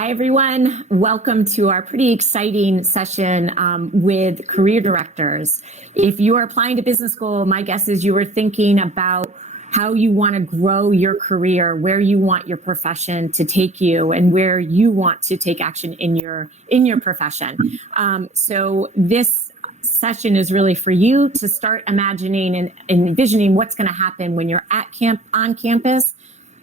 Hi, everyone. Welcome to our pretty exciting session with career directors. If you are applying to business school, my guess is you are thinking about how you want to grow your career, where you want your profession to take you, and where you want to take action in your profession. So this session is really for you to start imagining and envisioning what's going to happen when you're on campus,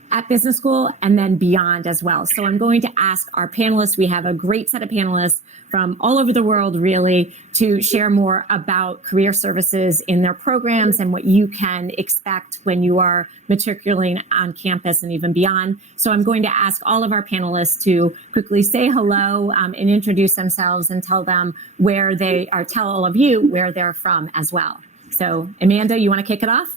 at business school, and then beyond as well. So I'm going to ask our panelists, we have a great set of panelists from all over the world really, to share more about career services in their programs and what you can expect when you are matriculating on campus and even beyond. So I'm going to ask all of our panelists to quickly say hello and introduce themselves and tell them where they are, tell all of you where they're from as well. So Amanda, you want to kick it off?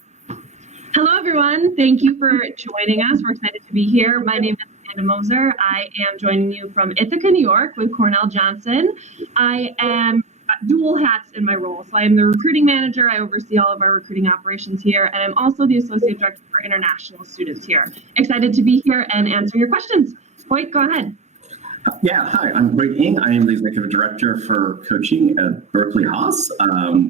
Hello, everyone. Thank you for joining us. We're excited to be here. My name is Amanda Moser. I am joining you from Ithaca, New York with Cornell Johnson. I am dual hats in my role. So I am the recruiting manager. I oversee all of our recruiting operations here. And I'm also the associate director for international students here. Excited to be here and answer your questions. Hoyt, go ahead. Yeah, hi, I'm Greg Ng. I am the executive director for coaching at Berkeley Haas.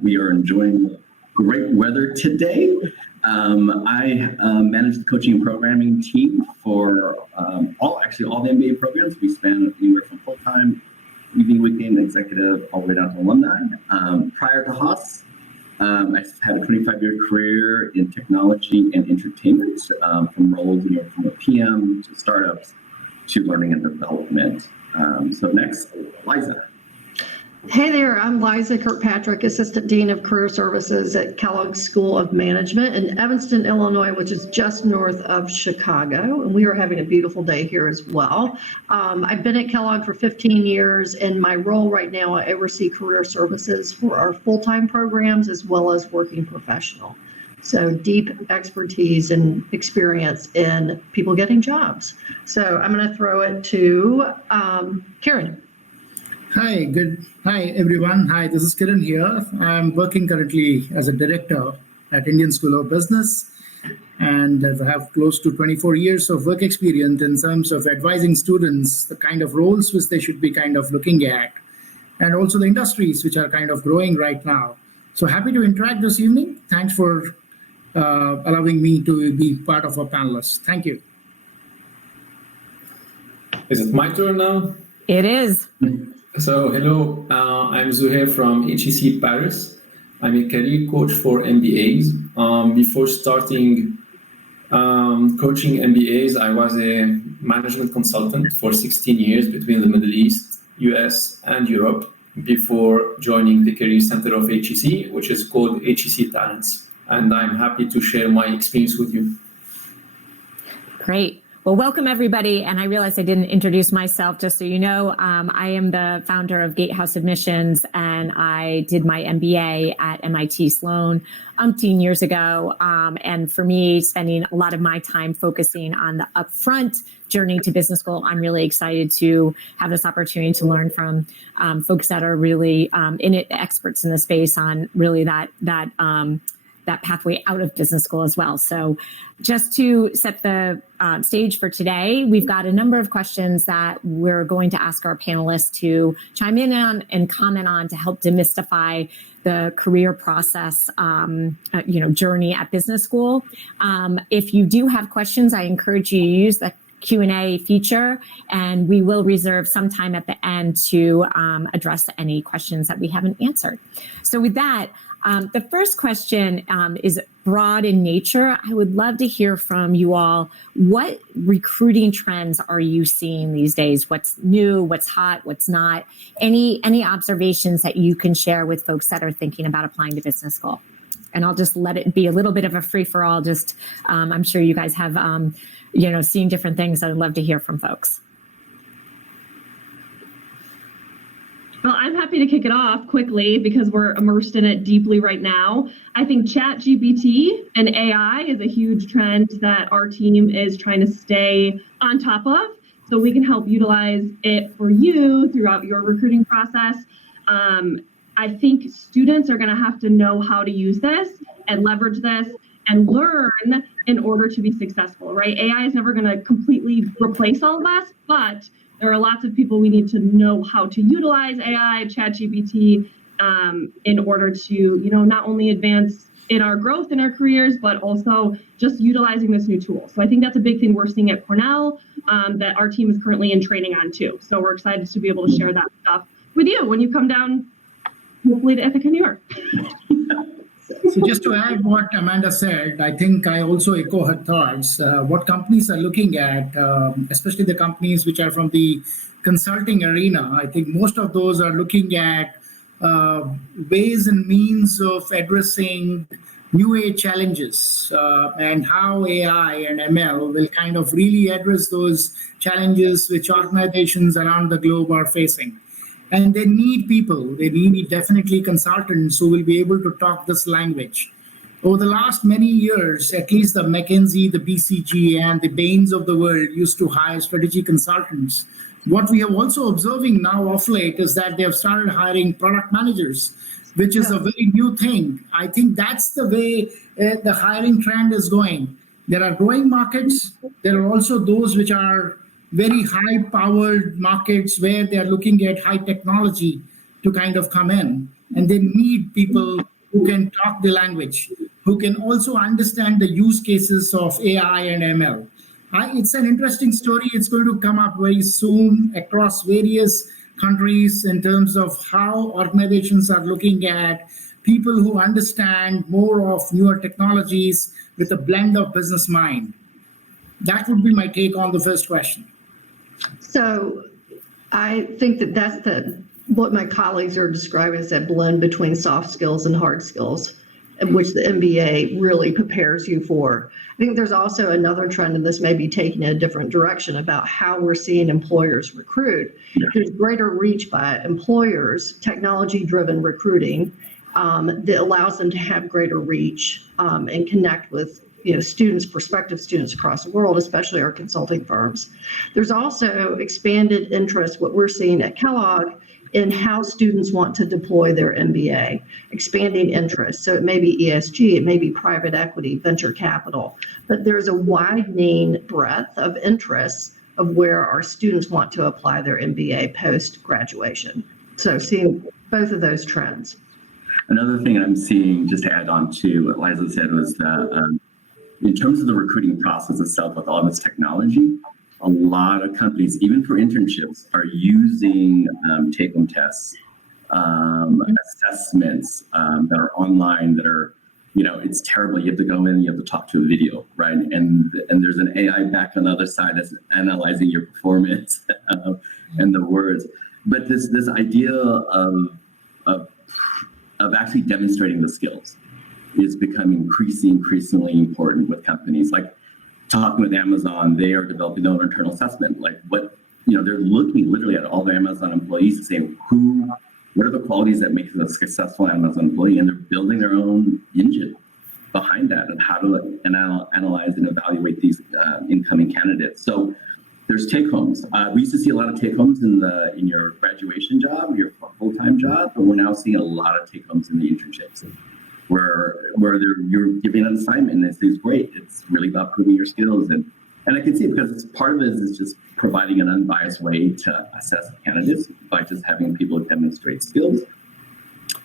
We are enjoying great weather today. I manage the coaching and programming team for all the MBA programs. We span anywhere from full-time, evening, weekend, executive, all the way down to alumni. Prior to Haas, I had a 25-year career in technology and entertainment, from roles from a PM to startups to learning and development. So next, Liza. Hey there, I'm Liza Kirkpatrick, Assistant Dean of Career Services at Kellogg School of Management in Evanston, Illinois, which is just north of Chicago. And we are having a beautiful day here as well. I've been at Kellogg for 15 years. In my role right now, I oversee career services for our full-time programs as well as working professional. So deep expertise and experience in people getting jobs. So I'm going to throw it to Karen. Hi, everyone. Hi, this is Kiran here. I'm working currently as a director at Indian School of Business, and I have close to 24 years of work experience in terms of advising students the kind of roles which they should be kind of looking at, and also the industries which are kind of growing right now. So happy to interact this evening. Thanks for allowing me to be part of our panelists. Thank you. Is it my turn now? It is. So hello, I'm Zuhair from HEC Paris. I'm a career coach for MBAs. Before starting coaching MBAs, I was a management consultant for 16 years between the Middle East, US, and Europe before joining the Career Center of HEC, which is called HEC Talents. And I'm happy to share my experience with you. Great. Well, welcome everybody. And I realized I didn't introduce myself, just so you know. I am the founder of Gatehouse Admissions, and I did my MBA at MIT Sloan umpteen years ago. And for me, spending a lot of my time focusing on the upfront journey to business school, I'm really excited to have this opportunity to learn from folks that are really experts in the space on really that pathway out of business school as well. So just to set the stage for today, we've got a number of questions that we're going to ask our panelists to chime in on and comment on to help demystify the career process, journey at business school. If you do have questions, I encourage you to use the Q&A feature, and we will reserve some time at the end to address any questions that we haven't answered. So with that, the first question is broad in nature. I would love to hear from you all. What recruiting trends are you seeing these days? What's new? What's hot? What's not? Any observations that you can share with folks that are thinking about applying to business school? And I'll just let it be a little bit of a free-for-all. Just I'm sure you guys have seen different things. I'd love to hear from folks. Well, I'm happy to kick it off quickly because we're immersed in it deeply right now. I think ChatGPT and AI is a huge trend that our team is trying to stay on top of, so we can help utilize it for you throughout your recruiting process. I think students are going to have to know how to use this and leverage this and learn in order to be successful, right? AI is never going to completely replace all of us, but There are lots of people we need to know how to utilize AI, ChatGPT, in order to, not only advance in our growth in our careers, but also just utilizing this new tool. So I think that's a big thing we're seeing at Cornell, that our team is currently in training on too. So we're excited to be able to share that stuff with you when you come down, hopefully to Ithaca, New York. So just to add what Amanda said, I think I also echo her thoughts. What companies are looking at, especially the companies which are from the consulting arena, I think most of those are looking at ways and means of addressing new age challenges and how AI and ML will kind of really address those challenges which organizations around the globe are facing. And they need people, they need definitely consultants who will be able to talk this language. Over the last many years, at least the McKinsey, the BCG, and the Bains of the world used to hire strategy consultants. What we are also observing now of late is that they have started hiring product managers, which is a very new thing. I think that's the way the hiring trend is going. There are growing markets. There are also those which are very high-powered markets where they are looking at high technology to kind of come in. And they need people who can talk the language, who can also understand the use cases of AI and ML. It's an interesting story. It's going to come up very soon across various countries in terms of how organizations are looking at people who understand more of newer technologies with a blend of business mind. That would be my take on the first question. So I think that's what my colleagues are describing as that blend between soft skills and hard skills, which the MBA really prepares you for. I think there's also another trend, and this may be taking in a different direction, about how we're seeing employers recruit. There's greater reach by employers, technology-driven recruiting that allows them to have greater reach and connect with students, prospective students across the world, especially our consulting firms. There's also expanded interest, what we're seeing at Kellogg, in how students want to deploy their MBA, expanding interest. So it may be ESG, it may be private equity, venture capital, but there's a widening breadth of interests of where our students want to apply their MBA post-graduation. So seeing both of those trends. Another thing I'm seeing, just to add on to what Liza said, was that in terms of the recruiting process itself with all this technology, a lot of companies, even for internships, are using take-home tests, assessments that are online that are, it's terrible. You have to go in, you have to talk to a video, right? And there's an AI back on the other side that's analyzing your performance and the words. But this idea of actually demonstrating the skills is becoming increasingly important with companies. Like talking with Amazon, they are developing their own internal assessment. Like they're looking literally at all the Amazon employees and saying, what are the qualities that make a successful Amazon employee? And they're building their own engine behind that and how to analyze and evaluate these incoming candidates. So there's take-homes. We used to see a lot of take-homes in your graduation job, your full-time job, but we're now seeing a lot of take-homes in the internships, where you're giving an assignment and it's great. It's really about proving your skills. And I can see it because part of it is just providing an unbiased way to assess candidates by just having people demonstrate skills.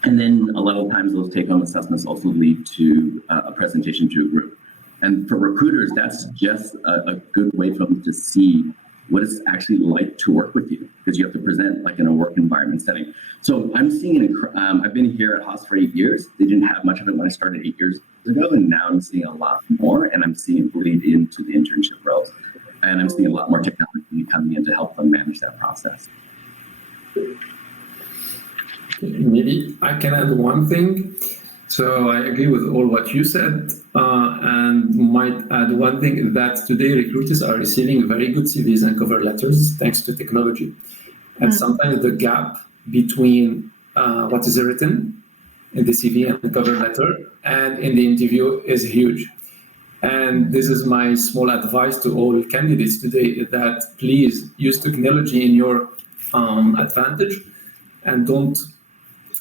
And then a lot of times those take-home assessments also lead to a presentation to a group. And for recruiters, that's just a good way for them to see what it's actually like to work with you, because you have to present like in a work environment setting. So I'm seeing I've been here at Haas for 8 years. They didn't have much of it when I started 8 years ago, and now I'm seeing a lot more, and I'm seeing it bleed into the internship roles. And I'm seeing a lot more technology coming in to help them manage that process. Maybe I can add one thing. So I agree with all what you said, and might add one thing, that today recruiters are receiving very good CVs and cover letters thanks to technology. And sometimes the gap between what is written in the CV and the cover letter and in the interview is huge. And this is my small advice to all candidates today, that please use technology in your advantage and don't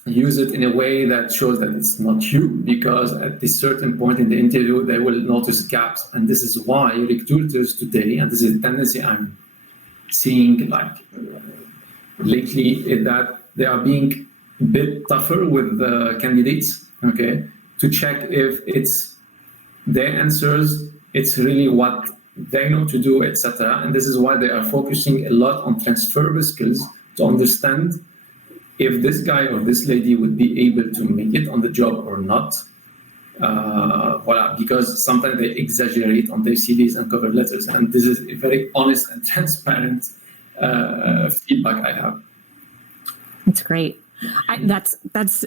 use it in a way that shows that it's not you, because at a certain point in the interview, they will notice gaps. And this is why recruiters today, and this is a tendency I'm seeing lately is that they are being a bit tougher with the candidates, okay, to check if it's their answers, it's really what they know to do, etc. And this is why they are focusing a lot on transferable skills to understand if this guy or this lady would be able to make it on the job or not. Because sometimes they exaggerate on their CVs and cover letters, and this is a very honest and transparent feedback I have. That's great. That's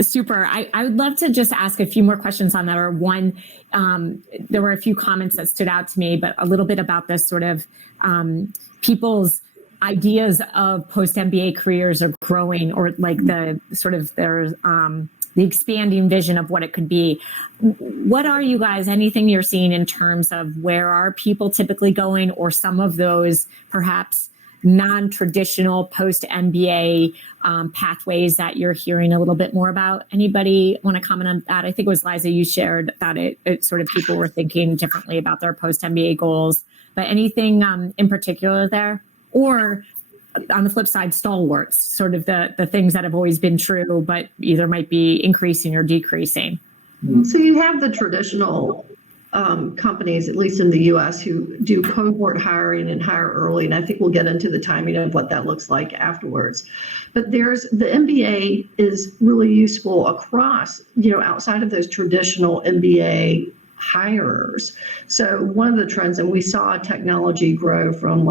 super. I would love to just ask a few more questions on that. Or one, there were a few comments that stood out to me, but a little bit about this sort of people's ideas of post-MBA careers are growing, or like the sort of there's the expanding vision of what it could be. What are you guys, anything you're seeing in terms of where are people typically going, or some of those perhaps non-traditional post-MBA pathways that you're hearing a little bit more about? Anybody want to comment on that? I think it was Liza, you shared that it sort of people were thinking differently about their post-MBA goals, but anything in particular there? Or on the flip side, stalwarts, sort of the things that have always been true, but either might be increasing or decreasing. So you have the traditional companies, at least in the U.S., who do cohort hiring and hire early, and I think we'll get into the timing of what that looks like afterwards. But the MBA is really useful across, outside of those traditional MBA hirers. So one of the trends, and we saw technology grow from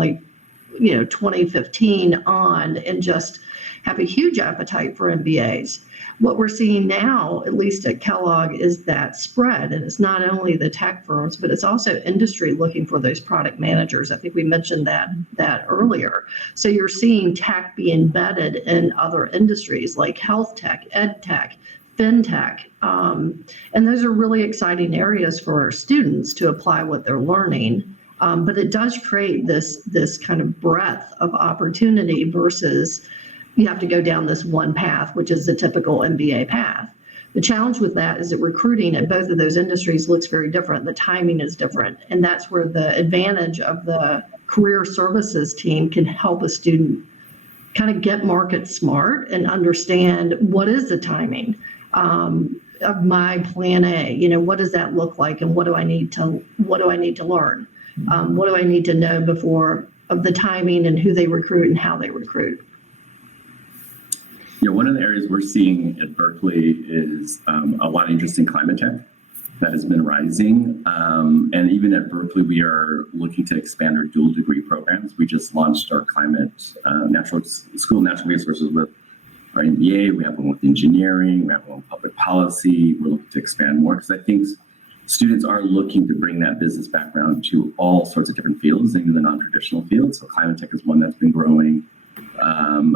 2015 on, and just have a huge appetite for MBAs. What we're seeing now, at least at Kellogg, is that spread, and it's not only the tech firms, but it's also industry looking for those product managers. I think we mentioned that earlier. So you're seeing tech be embedded in other industries like health tech, ed tech, fintech, and those are really exciting areas for our students to apply what they're learning. But it does create this kind of breadth of opportunity versus you have to go down this one path, which is the typical MBA path. The challenge with that is that recruiting at both of those industries looks very different. The timing is different. And that's where the advantage of the career services team can help a student kind of get market smart and understand what is the timing of my plan A. What does that look like, and what do I need to learn? What do I need to know before of the timing and who they recruit and how they recruit? One of the areas we're seeing at Berkeley is a lot of interest in climate tech that has been rising. And even at Berkeley, we are looking to expand our dual degree programs. We just launched our climate School of Natural Resources with our MBA. We have one with engineering. We have one with public policy. We're looking to expand more because I think students are looking to bring that business background to all sorts of different fields, even the non-traditional fields. So climate tech is one that's been growing.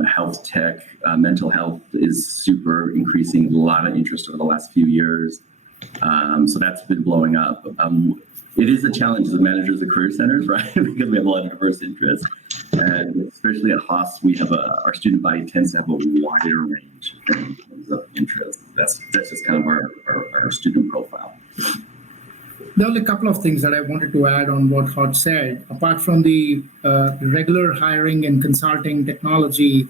Health tech, mental health is super increasing, a lot of interest over the last few years. So that's been blowing up. It is a challenge as managers of career centers, right? Because we have a lot of diverse interests. And especially at Haas, we have our student body tends to have a wider range in terms of interest. That's just kind of our student profile. There are a couple of things that I wanted to add on what Hod said. Apart from the regular hiring and consulting technology,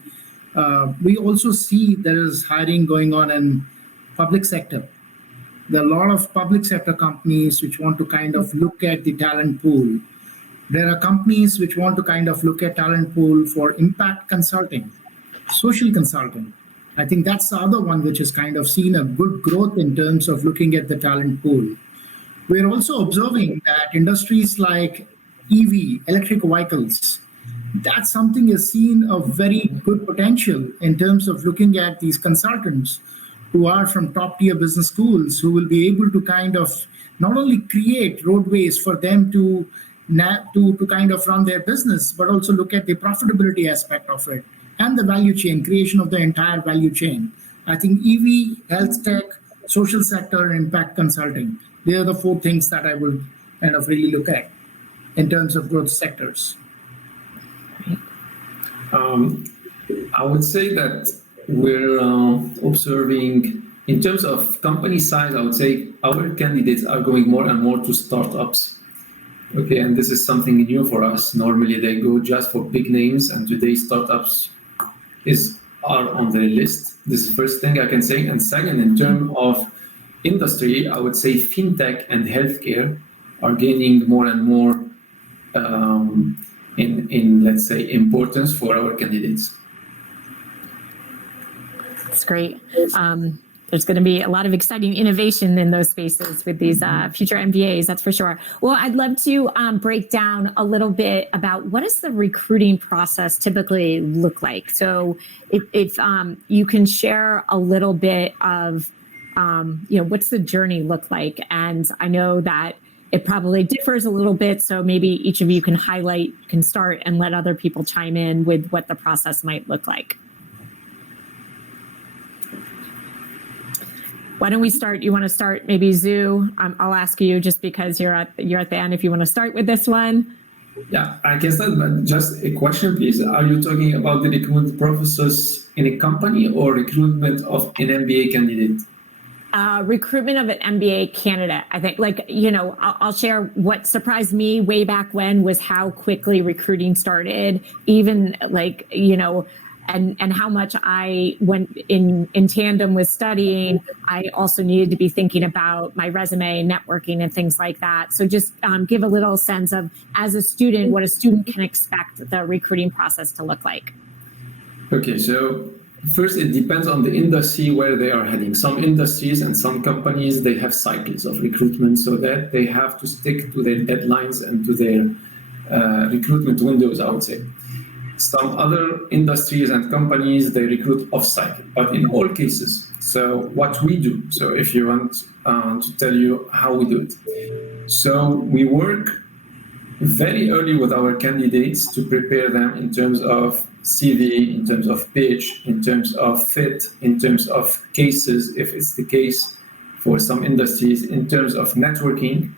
we also see there is hiring going on in public sector. There are a lot of public sector companies which want to kind of look at the talent pool. There are companies which want to kind of look at talent pool for impact consulting, social consulting. I think that's the other one which has kind of seen a good growth in terms of looking at the talent pool. We're also observing that industries like EV, electric vehicles, that's something is seen a very good potential in terms of looking at these consultants who are from top tier business schools, who will be able to kind of not only create roadways for them to kind of run their business, but also look at the profitability aspect of it and the value chain, creation of the entire value chain. I think EV, health tech, social sector, and impact consulting, they are the four things that I would kind of really look at in terms of growth sectors. I would say that we're observing, in terms of company size, I would say our candidates are going more and more to startups. Okay, and this is something new for us. Normally they go just for big names, and today startups are on their list. This is the first thing I can say. And second, in terms of industry, I would say fintech and healthcare are gaining more and more in let's say importance for our candidates. That's great. There's going to be a lot of exciting innovation in those spaces with these future MBAs, that's for sure. Well, I'd love to break down a little bit about what does the recruiting process typically look like. So if you can share a little bit of, what's the journey look like? And I know that it probably differs a little bit. So maybe each of you can start and let other people chime in with what the process might look like. Why don't we start? You want to start maybe Zoo? I'll ask you just because you're at the end if you want to start with this one. Yeah, I can start, but just a question, please. Are you talking about the recruitment process in a company or recruitment of an MBA candidate? Recruitment of an MBA candidate. I think, I'll share what surprised me way back when was how quickly recruiting started, even and how much I went in tandem with studying. I also needed to be thinking about my resume, networking, and things like that. So just give a little sense of, as a student, what a student can expect the recruiting process to look like. Okay, so first, it depends on the industry where they are heading. Some industries and some companies, they have cycles of recruitment so that they have to stick to their deadlines and to their recruitment windows, I would say. Some other industries and companies, they recruit off-cycle, but in all cases. So what we do, so if you want to tell you how we do it. So we work very early with our candidates to prepare them in terms of CV, in terms of pitch, in terms of fit, in terms of cases, if it's the case for some industries, in terms of networking.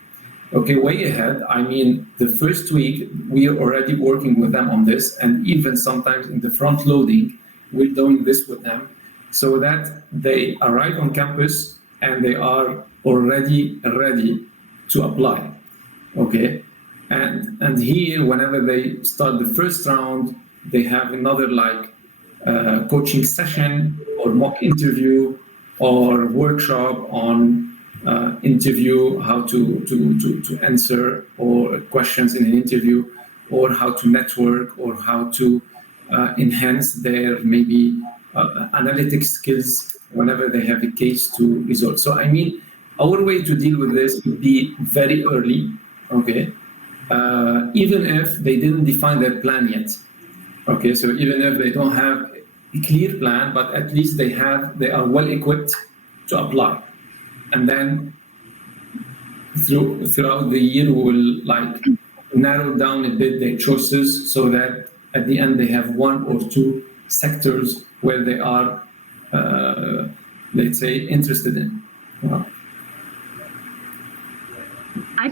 Okay, way ahead. I mean, the first week, we are already working with them on this, and even sometimes in the front loading, we're doing this with them so that they arrive on campus and they are already ready to apply. Okay, and here, whenever they start the first round, they have another coaching session or mock interview or workshop on interview, how to answer or questions in an interview, or how to network, or how to enhance their maybe analytic skills whenever they have a case to resolve. So I mean, our way to deal with this would be very early, okay? Even if they didn't define their plan yet. Okay, so even if they don't have a clear plan, but at least they are well equipped to apply. And then throughout the year, we will narrow down a bit their choices so that at the end they have one or two sectors where they are, let's say, interested in. I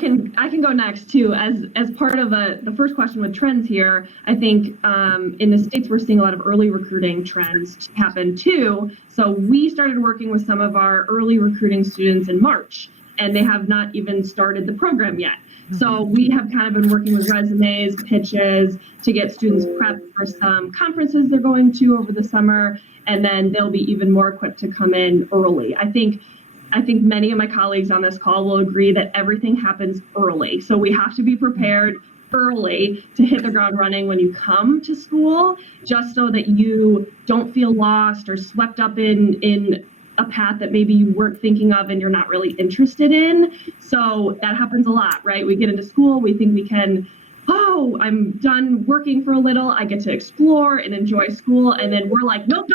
can go next too. As part of the first question with trends here, I think in the States we're seeing a lot of early recruiting trends happen too. So we started working with some of our early recruiting students in March, and they have not even started the program yet. So we have kind of been working with resumes, pitches to get students prepped for some conferences they're going to over the summer, and then they'll be even more equipped to come in early. I think many of my colleagues on this call will agree that everything happens early. So we have to be prepared early to hit the ground running when you come to school, just so that you don't feel lost or swept up in a path that maybe you weren't thinking of and you're not really interested in. So that happens a lot, right? We get into school, we think we can, I'm done working for a little, I get to explore and enjoy school. And then we're like, nope.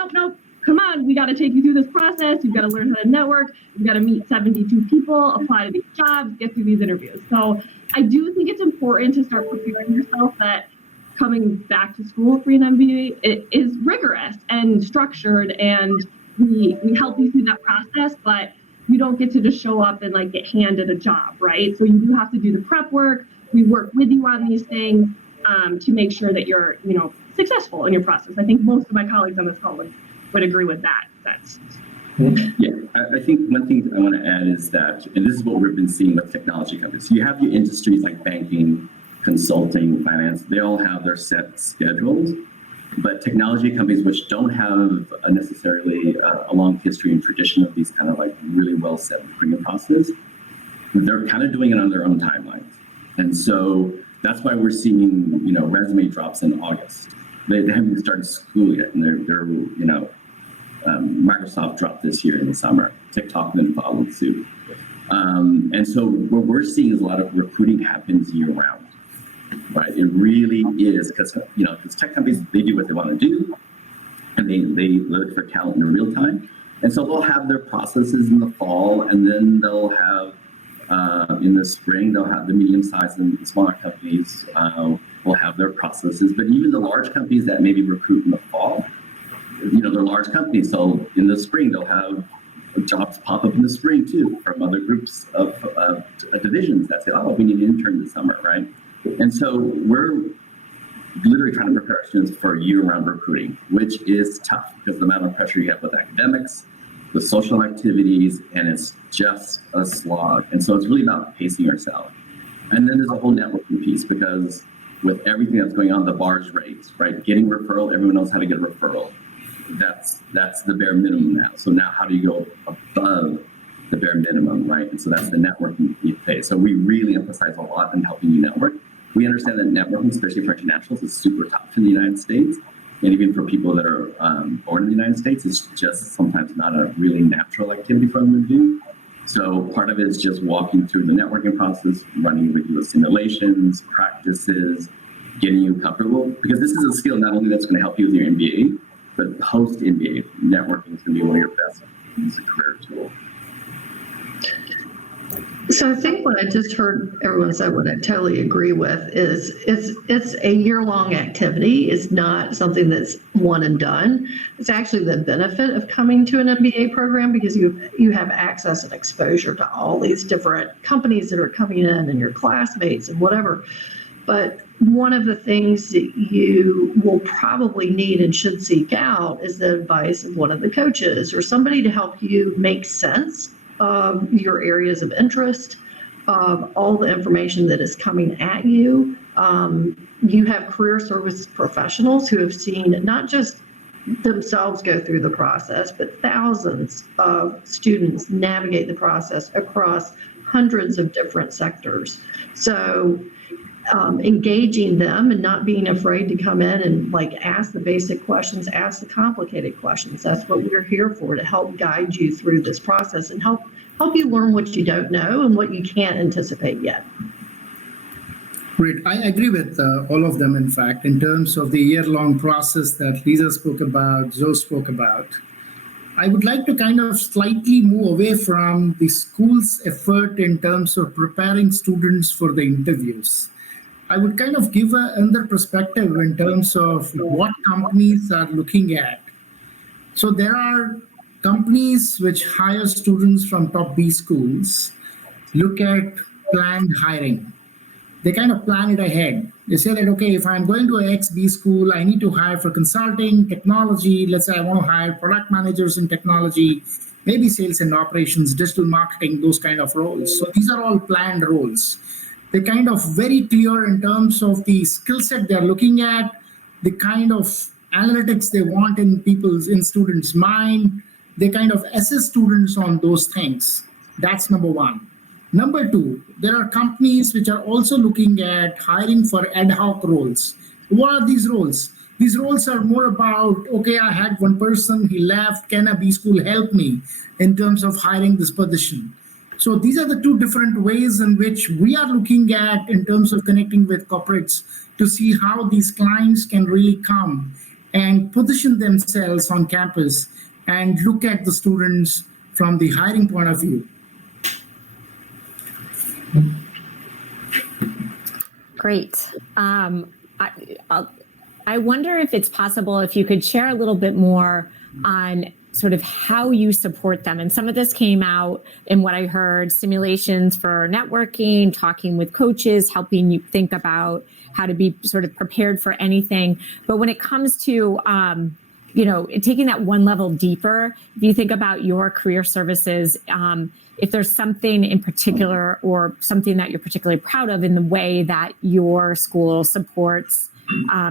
Come on, we got to take you through this process. You've got to learn how to network. You've got to meet 72 people, apply to these jobs, get through these interviews. So I do think it's important to start preparing yourself that coming back to school for an MBA it is rigorous and structured, and we help you through that process, but you don't get to just show up and get handed a job, right? So you do have to do the prep work. We work with you on these things to make sure that you're, successful in your process. I think most of my colleagues on this call would agree with that. Yeah, I think one thing I want to add is that, and this is what we've been seeing with technology companies. You have your industries like banking, consulting, finance, they all have their set schedules. But technology companies which don't have necessarily a long history and tradition of these kind of like really well set recruiting process, they're kind of doing it on their own timelines. And so that's why we're seeing, resume drops in August. They haven't even started school yet, and they're Microsoft dropped this year in the summer. TikTok then followed suit. And so what we're seeing is a lot of recruiting happens year round. Right, it really is because tech companies, they do what they want to do, and they look for talent in real time. And so they'll have their processes in the fall, and then they'll have in the spring they'll have the medium-sized and smaller companies will have their processes. But even the large companies that maybe recruit in the fall, they're large companies, so in the spring they'll have jobs pop up in the spring too from other groups of divisions that say, oh, we need an intern this summer, right? And so we're literally trying to prepare students for year-round recruiting, which is tough because the amount of pressure you have with academics, with social activities, and it's just a slog. And so it's really about pacing yourself. And then there's a whole networking piece because with everything that's going on, the bar is raised, right? Getting referral, everyone knows how to get a referral. That's the bare minimum now. So now how do you go above the bare minimum, right? And so that's the networking you pay. So we really emphasize a lot in helping you network. We understand that networking, especially for internationals, is super tough in the United States. And even for people that are born in the United States, it's just sometimes not a really natural activity for them to do. So part of it is just walking through the networking process, running regular simulations, practices, getting you comfortable. Because this is a skill not only that's going to help you with your MBA, but post-MBA, networking is going to be one of your best career tools. So I think what I just heard everyone say, what I totally agree with, is it's a year-long activity. It's not something that's one and done. It's actually the benefit of coming to an MBA program because you have access and exposure to all these different companies that are coming in and your classmates and whatever. But one of the things that you will probably need and should seek out is the advice of one of the coaches or somebody to help you make sense of your areas of interest, of all the information that is coming at you. You have career service professionals who have seen not just themselves go through the process, but thousands of students navigate the process across hundreds of different sectors. So engaging them and not being afraid to come in and ask the basic questions, ask the complicated questions. That's what we're here for, to help guide you through this process and help you learn what you don't know and what you can't anticipate yet. Great. I agree with all of them, in fact, in terms of the year-long process that Lisa spoke about, Zoe spoke about. I would like to kind of slightly move away from the school's effort in terms of preparing students for the interviews. I would kind of give another perspective in terms of what companies are looking at. So there are companies which hire students from top B schools, look at planned hiring. They kind of plan it ahead. They say that, okay, if I'm going to an XB school, I need to hire for consulting, technology. Let's say I want to hire product managers in technology, maybe sales and operations, digital marketing, those kind of roles. So these are all planned roles. They're kind of very clear in terms of the skill set they're looking at, the kind of analytics they want in students' mind. They kind of assess students on those things. That's number one. Number two, there are companies which are also looking at hiring for ad hoc roles. What are these roles? These roles are more about, okay, I had one person, he left, can a B school help me in terms of hiring this position? So these are the two different ways in which we are looking at in terms of connecting with corporates to see how these clients can really come and position themselves on campus and look at the students from the hiring point of view. Great. I wonder if it's possible if you could share a little bit more on sort of how you support them. And some of this came out in what I heard, simulations for networking, talking with coaches, helping you think about how to be sort of prepared for anything. But when it comes to taking that one level deeper, if you think about your career services, if there's something in particular or something that you're particularly proud of in the way that your school supports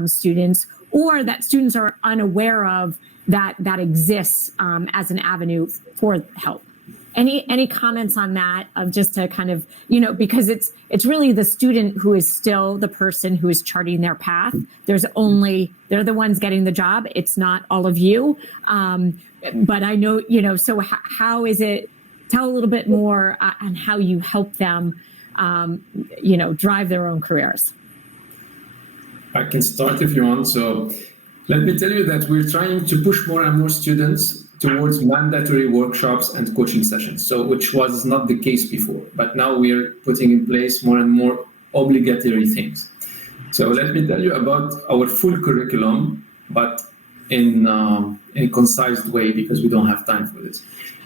students, or that students are unaware of that exists as an avenue for help. Any comments on that, of just to kind of, because it's really the student who is still the person who is charting their path. They're the ones getting the job. It's not all of you. But I know, so how is it, tell a little bit more on how you help them, drive their own careers. I can start if you want. So let me tell you that we're trying to push more and more students towards mandatory workshops and coaching sessions, so which was not the case before. But now we're putting in place more and more obligatory things. So let me tell you about our full curriculum, but in a concise way, because we don't have time for this.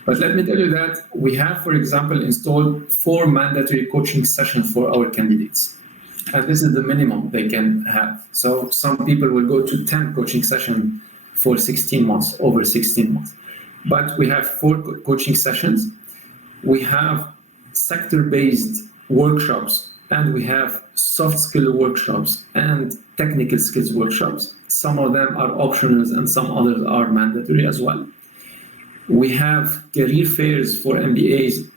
But let me tell you that we have, for example, installed 4 mandatory coaching sessions for our candidates. And this is the minimum they can have. So some people will go to 10 coaching sessions for 16 months, over 16 months. But we have 4 coaching sessions. We have sector-based workshops, and we have soft skill workshops and technical skills workshops. Some of them are optional and some others are mandatory as well. We have career fairs for MBAs.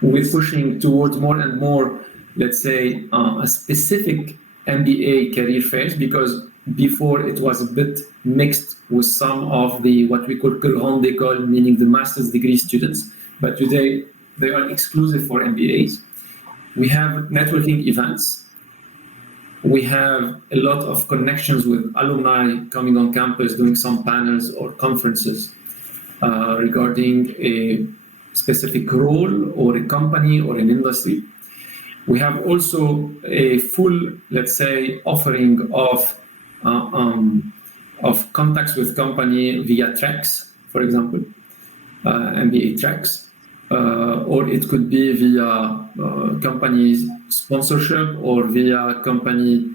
We're pushing towards more and more, let's say, a specific MBA career fairs, because before it was a bit mixed with some of the what we call grande école, meaning the master's degree students. But today they are exclusive for MBAs. We have networking events. We have a lot of connections with alumni coming on campus, doing some panels or conferences regarding a specific role or a company or an industry. We have also a full, let's say, offering of contacts with company via tracks, for example, MBA tracks, or it could be via companies sponsorship or via company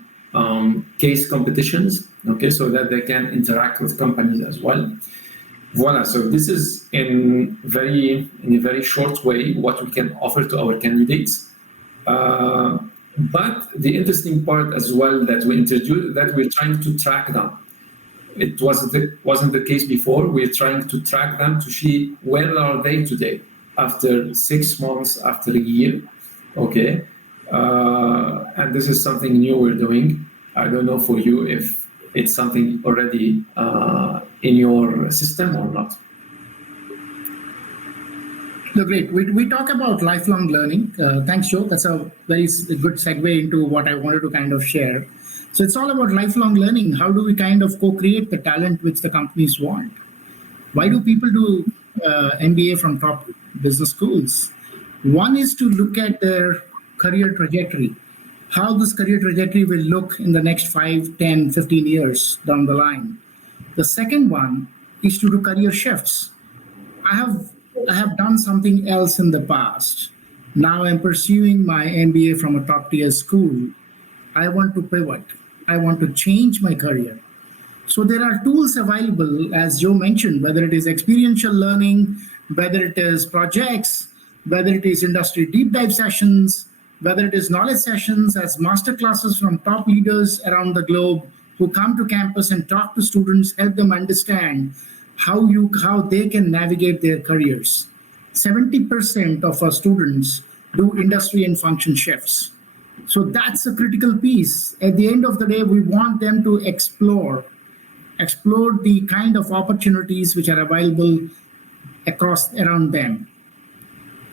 case competitions, okay, so that they can interact with companies as well. Voila, so this is in a very short way what we can offer to our candidates. But the interesting part as well that we introduced, that we're trying to track them. It wasn't the case before. We're trying to track them to see where are they today after 6 months, after a year, okay? And this is something new we're doing. I don't know for you if it's something already in your system or not. No, great. We talk about lifelong learning. Thanks, Joe. That's a very good segue into what I wanted to kind of share. So it's all about lifelong learning. How do we kind of co-create the talent which the companies want? Why do people do MBA from top business schools? One is to look at their career trajectory, how this career trajectory will look in the next 5, 10, 15 years down the line. The second one is to do career shifts. I have done something else in the past. Now I'm pursuing my MBA from a top tier school. I want to pivot. I want to change my career. So there are tools available, as Joe mentioned, whether it is experiential learning, whether it is projects, whether it is industry deep dive sessions, whether it is knowledge sessions as masterclasses from top leaders around the globe who come to campus and talk to students, help them understand how they can navigate their careers. 70% of our students do industry and function shifts. So that's a critical piece. At the end of the day, we want them to explore the kind of opportunities which are available around them.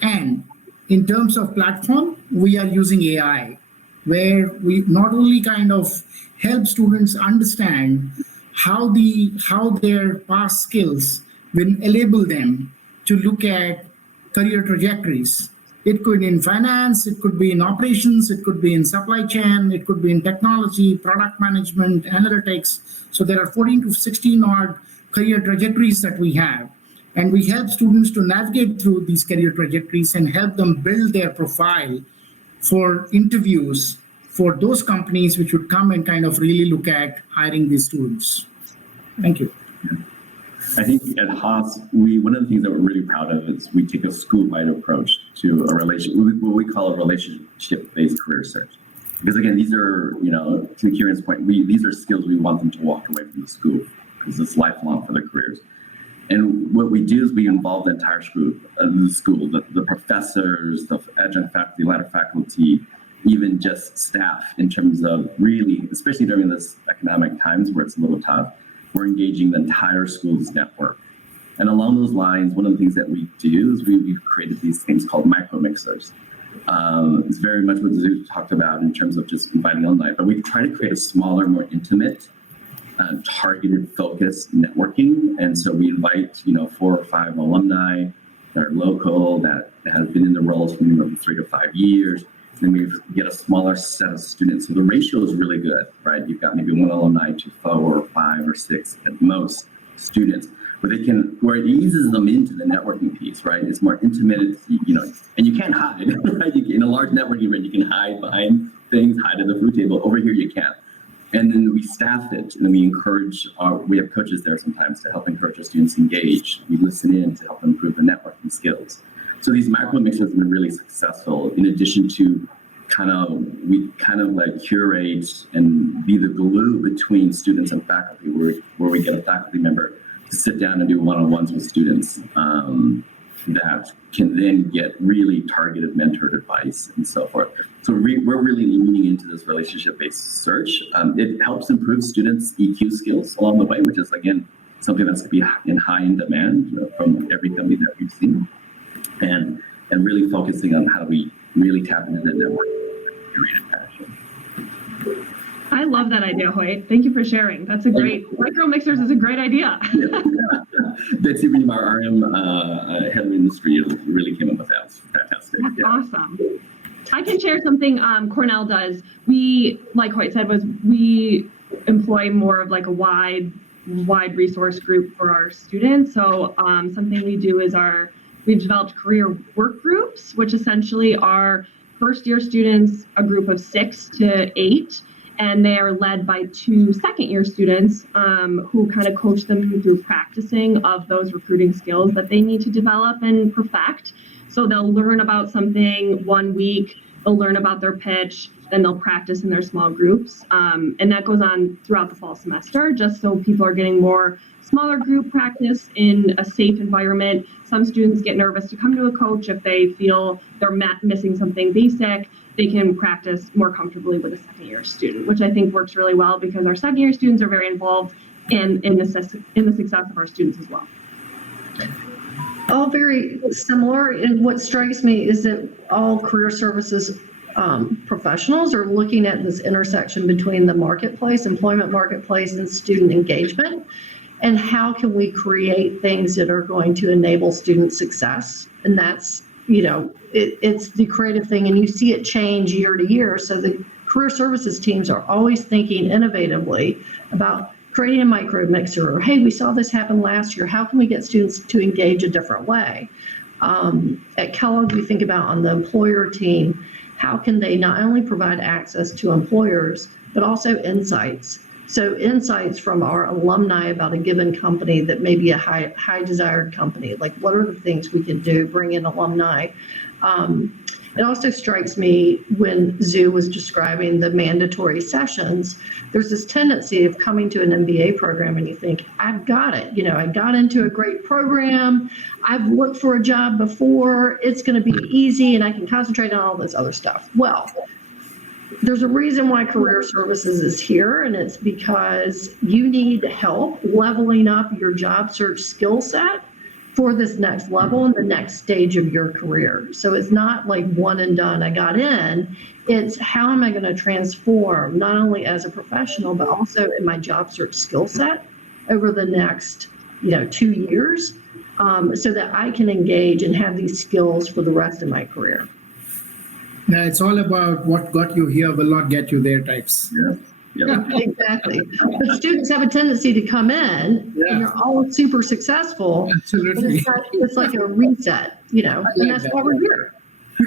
And in terms of platform, we are using AI, where we not only kind of help students understand how their past skills will enable them to look at career trajectories. It could be in finance, it could be in operations, it could be in supply chain, it could be in technology, product management, analytics. So there are 14 to 16 odd career trajectories that we have. And we help students to navigate through these career trajectories and help them build their profile for interviews for those companies which would come and kind of really look at hiring these students. Thank you. I think at Haas, one of the things that we're really proud of is we take a school-wide approach to a what we call a relationship-based career search. Because again, these are, to Kieran's point, these are skills we want them to walk away from the school because it's lifelong for their careers. And what we do is we involve the entire group of the school, the professors, the adjunct faculty, ladder faculty, even just staff, in terms of really, especially during this economic times where it's a little tough, we're engaging the entire school's network. And along those lines, one of the things that we do is we've created these things called micro mixers. It's very much what Zoo talked about in terms of just inviting alumni, but we try to create a smaller, more intimate, targeted, focused networking. And so we invite, 4 or 5 alumni that are local, that have been in the roles from 3 to 5 years. Then we get a smaller set of students. So the ratio is really good, right? You've got maybe 1 alumni to 4 or 5 or 6 at most students, where it eases them into the networking piece, right? It's more intimate, and you can't hide, right? In a large networking event, you can hide behind things, hide at the food table. Over here, you can't. And then we staff it, and then we encourage we have coaches there sometimes to help encourage our students engage. We listen in to help improve the networking skills. So these micro mixers have been really successful, in addition to we like curate and be the glue between students and faculty, where we get a faculty member to sit down and do one-on-ones with students that can then get really targeted mentored advice and so forth. So we're really leaning into this relationship-based search. It helps improve students' EQ skills along the way, which is, again, something that's going to be in high demand from every company that we've seen. And really focusing on how do we really tap into that network and passion. I love that idea, Hoyt. Thank you for sharing. That's a great, micro mixers is a great idea. Betsy Ream, our RM head of industry, really came up with that. It's fantastic. That's awesome. I can share something Cornell does. We, like Hoyt said, we employ more of like a wide resource group for our students. So something we do is we've developed career work groups, which essentially are first-year students, a group of 6 to 8, and they are led by 2 second-year students who kind of coach them through practicing of those recruiting skills that they need to develop and perfect. So they'll learn about something 1 week, they'll learn about their pitch, then they'll practice in their small groups. And that goes on throughout the fall semester, just so people are getting more smaller group practice in a safe environment. Some students get nervous to come to a coach if they feel they're missing something basic. They can practice more comfortably with a second-year student, which I think works really well because our second-year students are very involved in the success of our students as well. All very similar, and what strikes me is that all career services professionals are looking at this intersection between the marketplace, employment marketplace, and student engagement, and how can we create things that are going to enable student success. And that's, it's the creative thing, and you see it change year to year. So the career services teams are always thinking innovatively about creating a micro mixer, or, hey, we saw this happen last year. How can we get students to engage a different way? At Kellogg, we think about on the employer team, how can they not only provide access to employers, but also insights. So insights from our alumni about a given company that may be a high desired company, like what are the things we can do, bring in alumni. It also strikes me when Zoo was describing the mandatory sessions, there's this tendency of coming to an MBA program and you think, I've got it. I got into a great program. I've looked for a job before. It's going to be easy and I can concentrate on all this other stuff. Well, there's a reason why career services is here, and it's because you need help leveling up your job search skill set for this next level and the next stage of your career. So it's not like one and done, I got in. It's how am I going to transform not only as a professional, but also in my job search skill set over the next 2 years, so that I can engage and have these skills for the rest of my career. Now, it's all about what got you here will not get you there types. Yeah. Exactly. But students have a tendency to come in and they're all super successful. Absolutely. It's like a reset, and that's why we're here.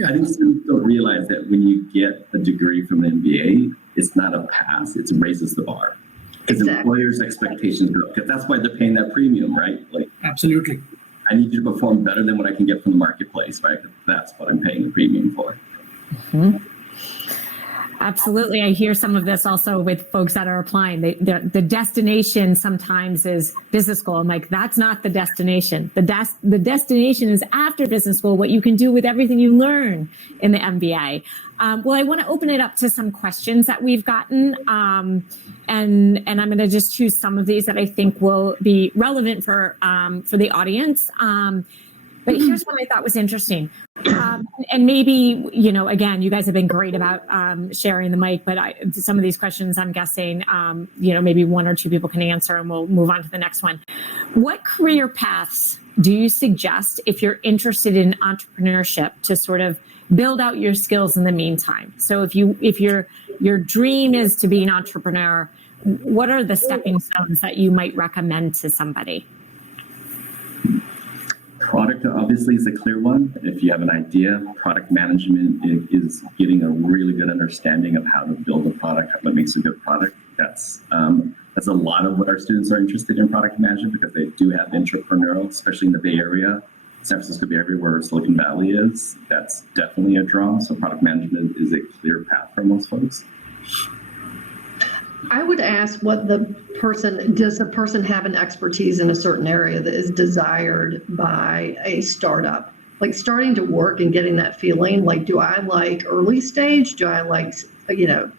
I think students don't realize that when you get a degree from an MBA, it's not a pass, it raises the bar. Because Exactly. employers' expectations go, because that's why they're paying that premium, right? Like, Absolutely. I need you to perform better than what I can get from the marketplace, right? That's what I'm paying the premium for. Absolutely. I hear some of this also with folks that are applying. The destination sometimes is business school. I'm like, that's not the destination. The destination is after business school, what you can do with everything you learn in the MBA. Well, I want to open it up to some questions that we've gotten. And I'm going to just choose some of these that I think will be relevant for the audience. But here's one I thought was interesting. And maybe, again, you guys have been great about sharing the mic, but some of these questions, I'm guessing, maybe one or two people can answer, and we'll move on to the next one. What career paths do you suggest if you're interested in entrepreneurship to sort of build out your skills in the meantime? So if your dream is to be an entrepreneur, what are the stepping stones that you might recommend to somebody? Product obviously is a clear one. If you have an idea, product management is getting a really good understanding of how to build a product, what makes a good product. That's a lot of what our students are interested in product management, because they do have entrepreneurial, especially in the Bay Area, San Francisco Bay Area, where Silicon Valley is. That's definitely a draw. So product management is a clear path for most folks. I would ask does the person have an expertise in a certain area that is desired by a startup? Like starting to work and getting that feeling, like, do I like early stage? Do I like,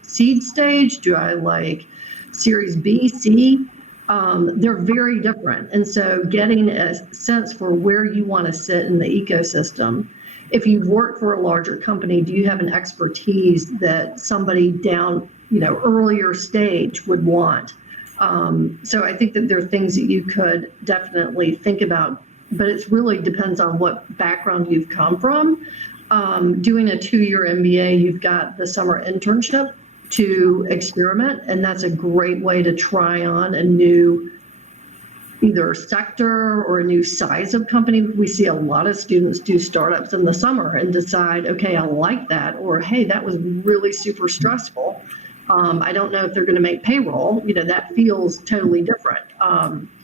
seed stage? Do I like series B, C? They're very different. And so getting a sense for where you want to sit in the ecosystem. If you've worked for a larger company, do you have an expertise that somebody down earlier stage would want? So I think that there are things that you could definitely think about, but it really depends on what background you've come from. Doing a 2-year MBA, you've got the summer internship to experiment, and that's a great way to try on a new either sector or a new size of company. We see a lot of students do startups in the summer and decide, okay, I like that, or hey, that was really super stressful. I don't know if they're going to make payroll. That feels totally different.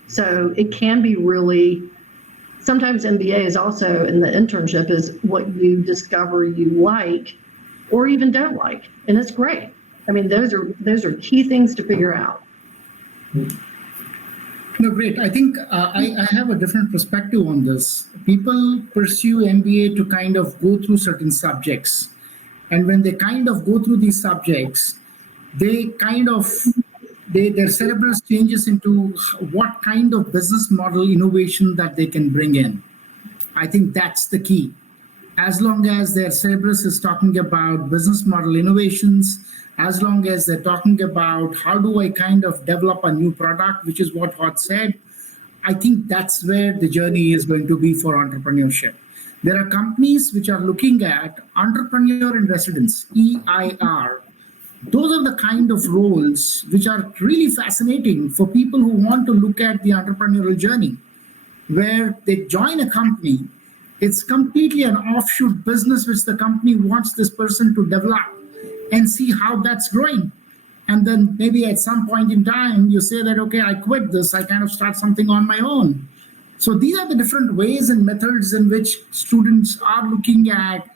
So it can be really, sometimes MBA is also, in the internship, is what you discover you like or even don't like. And it's great. I mean, those are key things to figure out. No, great. I think I have a different perspective on this. People pursue MBA to kind of go through certain subjects. And when they kind of go through these subjects, their cerebrus changes into what kind of business model innovation that they can bring in. I think that's the key. As long as their cerebrus is talking about business model innovations, as long as they're talking about how do I kind of develop a new product, which is what Hod said, I think that's where the journey is going to be for entrepreneurship. There are companies which are looking at entrepreneur in residence, EIR. Those are the kind of roles which are really fascinating for people who want to look at the entrepreneurial journey, where they join a company. It's completely an offshoot business which the company wants this person to develop and see how that's growing. And then maybe at some point in time, you say that, okay, I quit this, I kind of start something on my own. So these are the different ways and methods in which students are looking at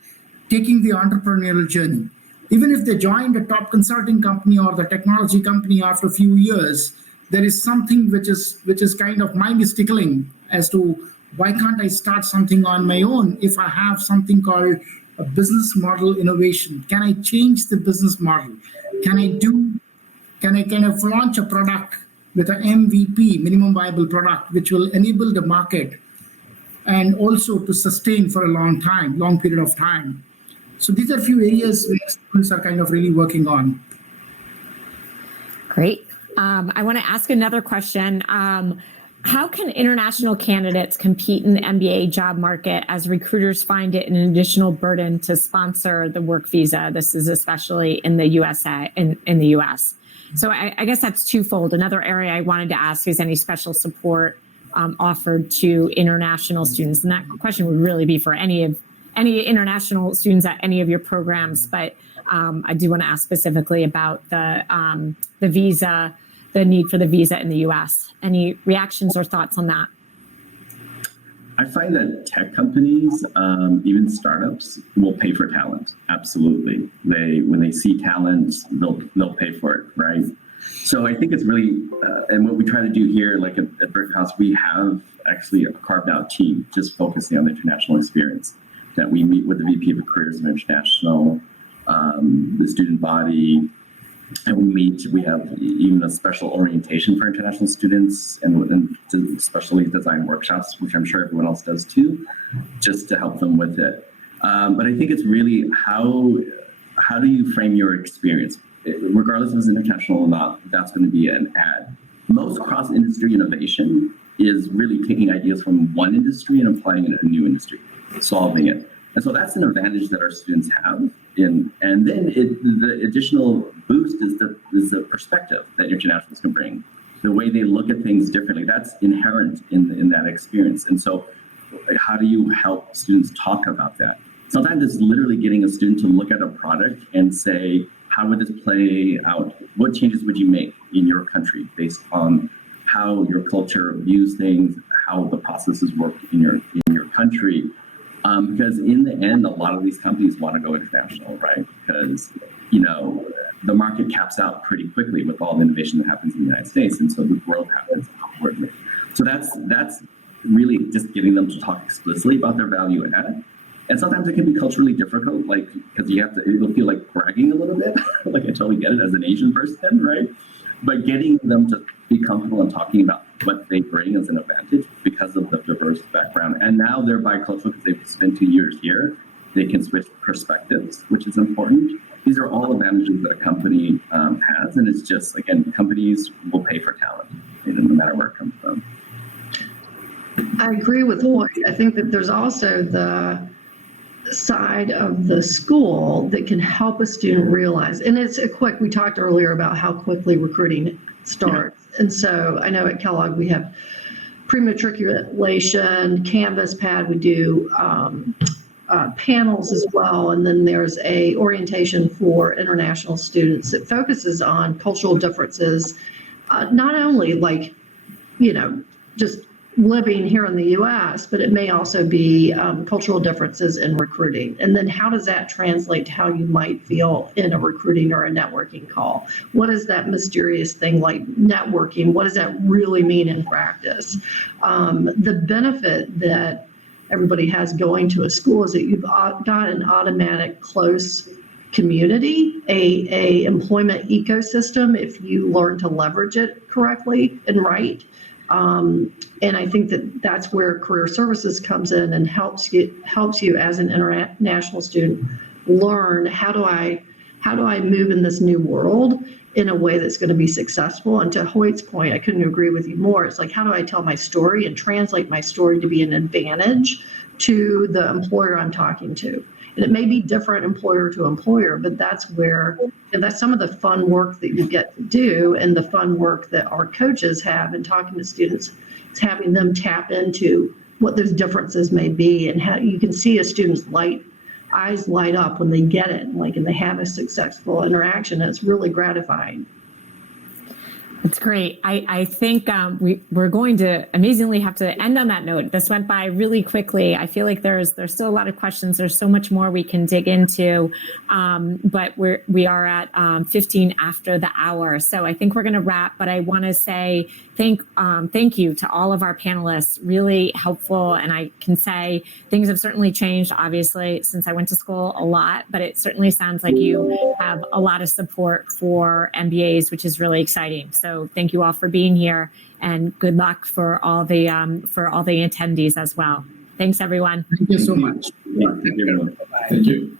taking the entrepreneurial journey. Even if they joined a top consulting company or the technology company after a few years, there is something which is kind of mind is tickling as to why can't I start something on my own if I have something called a business model innovation? Can I change the business model? Can I kind of launch a product with an MVP, minimum viable product, which will enable the market and also to sustain for a long period of time? So these are a few areas where students are kind of really working on. Great. I want to ask another question. How can international candidates compete in the MBA job market as recruiters find it an additional burden to sponsor the work visa? This is especially in the USA, in the US. So I guess that's twofold. Another area I wanted to ask is any special support offered to international students, and that question would really be for any international students at any of your programs. But I do want to ask specifically about the visa the need for the visa in the US. Any reactions or thoughts on that? I find that tech companies, even startups, will pay for talent. Absolutely, when they see talent, they'll pay for it, right? So I think it's really, and what we try to do here, like at Berkeley House, we have actually a carved out team just focusing on the international experience. That we meet with the VP of Careers and International, the student body, and we have even a special orientation for international students and specially designed workshops, which I'm sure everyone else does too, just to help them with it. But I think it's really how do you frame your experience? Regardless if it's international or not, that's going to be an ad. Most cross-industry innovation is really taking ideas from one industry and applying it in a new industry, solving it. And so that's an advantage that our students have. And then the additional boost is the perspective that internationals can bring, the way they look at things differently. That's inherent in that experience. And so how do you help students talk about that? Sometimes it's literally getting a student to look at a product and say, how would this play out? What changes would you make in your country based on how your culture views things, how the processes work in your country? Because in the end, a lot of these companies want to go international, right? Because, the market caps out pretty quickly with all the innovation that happens in the United States. And so the growth happens outwardly. So that's really just getting them to talk explicitly about their value add. And sometimes it can be culturally difficult, because it'll feel like bragging a little bit. Like I totally get it as an Asian person, right? But getting them to be comfortable in talking about what they bring as an advantage because of the diverse background. And now they're bicultural because they've spent 2 years here. They can switch perspectives, which is important. These are all advantages that a company has. And it's just, again, companies will pay for talent, no matter where it comes from. I agree with Hoyt. I think that there's also the side of the school that can help a student realize, and we talked earlier about how quickly recruiting starts. Yeah. And so I know at Kellogg we have pre-matriculation, Canvas pad, we do panels as well, and then there's a orientation for international students that focuses on cultural differences, not only just living here in the U.S., but it may also be cultural differences in recruiting. And then how does that translate to how you might feel in a recruiting or a networking call? What is that mysterious thing like networking? What does that really mean in practice? The benefit that everybody has going to a school is that you've got an automatic close community, a employment ecosystem if you learn to leverage it correctly and right. And I think that's where career services comes in and helps you as an international student learn how do I move in this new world in a way that's going to be successful. And to Hoyt's point, I couldn't agree with you more. It's like, how do I tell my story and translate my story to be an advantage to the employer I'm talking to? And it may be different employer to employer, but that's some of the fun work that you get to do, and the fun work that our coaches have in talking to students is having them tap into what those differences may be, and how you can see a student's eyes light up when they get it, and they have a successful interaction. And it's really gratifying. It's great. I think we're going to amazingly have to end on that note. This went by really quickly. I feel like there's still a lot of questions. There's so much more we can dig into, but we are at 15 after the hour. So I think we're going to wrap. But I want to say thank you to all of our panelists. Really helpful, and I can say things have certainly changed, obviously, since I went to school a lot. But it certainly sounds like you have a lot of support for MBAs, which is really exciting. So thank you all for being here, and good luck for all the attendees as well. Thanks, everyone. Thank you so much. Thank you. Thank you.